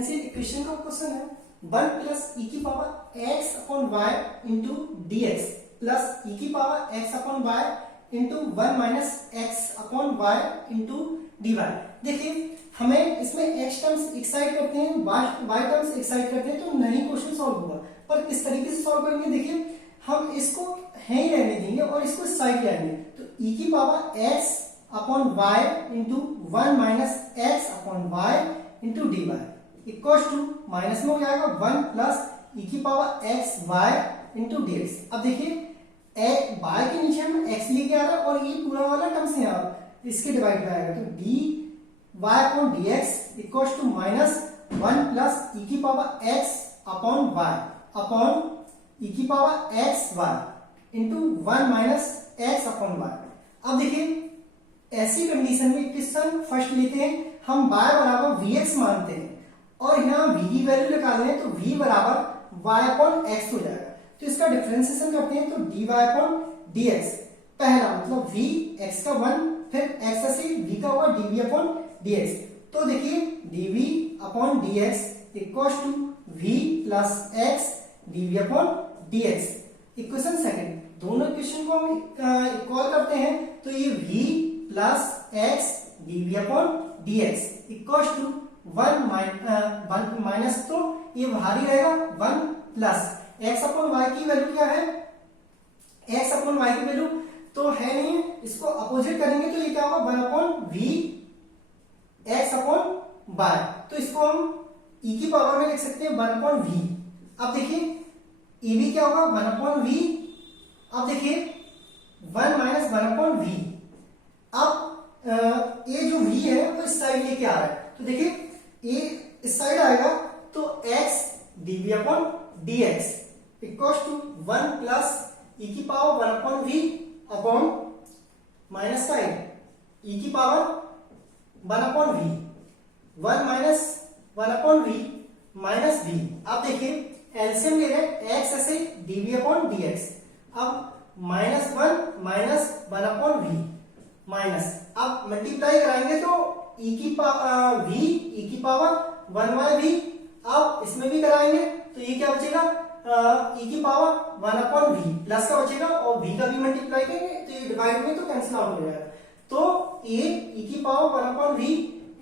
Differential equation का question है 1 plus e की power x upon y into d x plus e की power x upon y into 1 minus x upon y into d y. देखिए हमें इसमें x terms एक side करते हैं, वाई टर्म्स एक साइड करते हैं तो नहीं क्वेश्चन सॉल्व होगा। पर किस तरीके से सॉल्व करेंगे, देखिए हम इसको है ही रहने देंगे और इसको इस साइड ले आएंगे। तो ई की power x upon y into 1 minus x upon y into d y equal to minus में हो जाएगा 1 प्लस ई की power x y into d x. अब देखिए वाई के नीचे हम एक्स लेके आ रहे हैं और ये पूरा वाला टर्म से यहाँ इसके डिवाइड में आएगा, तो d y upon d x equal to minus 1 plus e की power x upon y upon e की power x y into 1 minus x upon y. अब देखिए ऐसी कंडीशन में क्वेश्चन फर्स्ट लेते हैं हम y बराबर vx मानते हैं और यहाँ v की वैल्यू निकाल रहे हैं तो v बराबर y अपॉन x हो जाएगा। तो इसका डिफरेंशिएशन करते हैं तो dy अपॉन dx, पहला मतलब v x का 1 फिर x से v का होगा dv अपॉन dx। तो देखिए dv upon dx equal to v plus x dv upon dx। Equation second, दोनों इक्वेशन को हम इक्वल करते हैं तो ये v प्लस x dv upon dx equal to 1 minus, तो ये बाहर ही रहेगा 1 प्लस x अपॉन y की वैल्यू क्या है, x अपॉन y की वैल्यू तो है नहीं, इसको अपोजिट करेंगे तो ये क्या होगा 1 upon v x upon y। तो इसको हम e की पावर में लिख सकते हैं 1 अपॉन v। अब देखिए e भी क्या होगा 1 अपॉन v। अब देखिए 1 माइनस 1 अपॉन v। अब ये जो v है वो इस साइड लेके आ रहा है तो देखिए ये इस साइड आएगा तो x dv upon dx equal to 1 plus e की power 1 upon v upon minus side e की power 1 upon v, 1 minus 1 upon v minus v। अब देखिए एलसीएम ले रहे हैं x ऐसे dv अपॉन dx। अब minus 1 minus 1 upon v minus, अब मल्टीप्लाई कराएंगे तो e की पावर v e की पावर 1 बाय v। अब इसमें भी कराएंगे तो ये क्या बचेगा e की पावर 1 अपॉन v प्लस का बचेगा और v का भी मल्टीप्लाई करेंगे तो ये डिवाइड में तो कैंसिल आउट हो जाएगा। तो ये e की power 1 upon v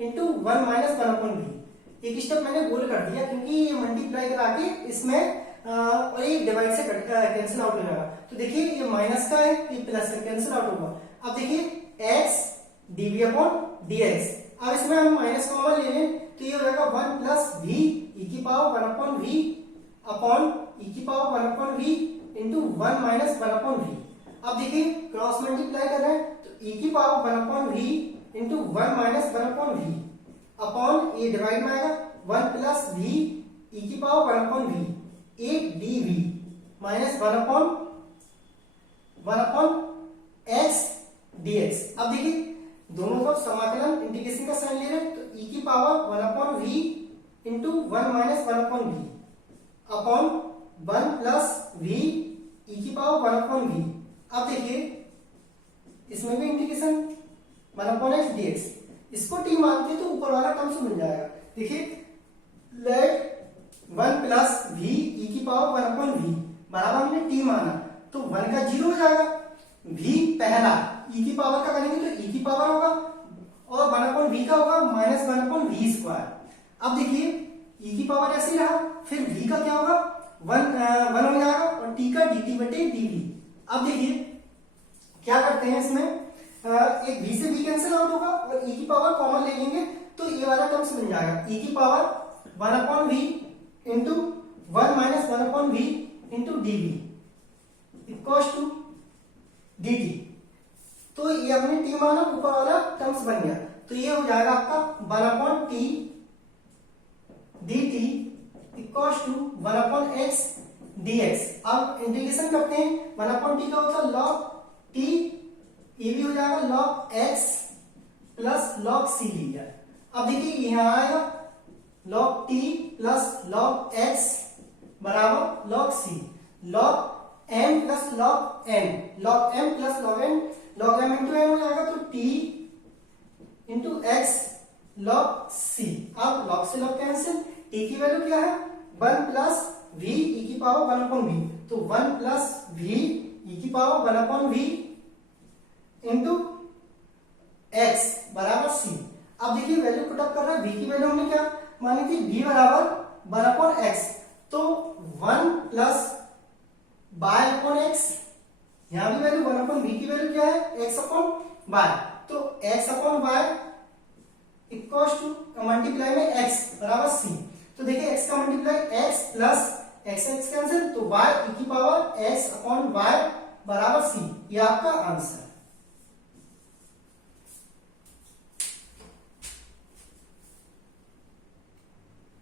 into 1 minus 1 upon v। एक स्टेप मैंने गोल कर दिया क्योंकि ये मल्टीप्लाई करा के इसमें और ये डिवाइड से कैंसिल आउट हो जाएगा। तो देखिए ये माइनस का है, ये प्लस का कैंसिल आउट होगा। अब देखिए x dv अपॉन dx, अब इसमें हम माइनस कॉमन ले लें तो ये हो जाएगा 1 प्लस v e की power 1 upon v upon e की power 1 upon v into 1 minus 1 upon v। अब देखिए क्रॉस मल्टीप्लाई कर रहे हैं तो e की power 1 upon v into 1 minus 1 upon v upon ये डिवाइड में आएगा 1 प्लस v e की पावर 1 अपॉन v, ए dv minus 1 upon x dx। अब देखिए दोनों तरफ समाकलन इंटीग्रेशन का साइन ले रहे हैं तो e की power 1 upon v into 1 minus 1 upon v upon 1 plus v e की पावर 1 अपॉन v। अब देखिए इसमें भी इंटीग्रेशन 1 अपॉन x dx, इसको t मानते हैं तो ऊपर वाला टर्म्स मिल जाएगा। देखिए लेट 1 प्लस v e की पावर 1 अपॉन v बराबर हमने t माना तो 1 का 0 हो जाएगा, v पहला e की पावर का करेंगे तो e की पावर होगा और 1 अपॉन v का होगा माइनस 1 अपॉन v स्क्वायर। अब देखिए e की पावर ऐसे ही रहा, फिर v का क्या होगा 1 हो जाएगा और t का dt बटे dv। अब देखिए क्या करते हैं इसमें एक v से v कैंसिल आउट होगा और e की पावर कॉमन ले लेंगे तो ये वाला टर्म्स मिल जाएगा e की power 1 upon v into 1 minus 1 upon v into dv equal to dt। तो ये हमने t माना, ऊपर वाला टर्म्स बन गया तो ये हो जाएगा आपका 1 upon t dt equal to 1 upon x dx। अब इंटीग्रेशन करते हैं 1 अपॉन t का होता है log t, ये भी हो जाएगा log x plus log c लिया। अब देखिए यहाँ आएगा log t plus log x बराबर log c, log m plus log n, log m plus log n, log m into n हो जाएगा तो t into x log c। अब log से log कैंसिल, t की वैल्यू क्या है 1 plus v e की पावर 1 अपॉन v, तो 1 प्लस v e की power 1 upon v into x बराबर c। अब देखिए वैल्यू पुटअप कर रहा है, v की वैल्यू हमने क्या मानी थी, v बराबर 1 अपॉन x, तो 1 प्लस बाय अपॉन x, यहां भी वैल्यू 1 अपॉन v की वैल्यू क्या है x अपॉन y, तो x upon y equals to multiply में x बराबर c। तो देखिए x का multiply x plus x x cancel, तो y e की पावर x अपॉन y बराबर c, ये आपका आंसर।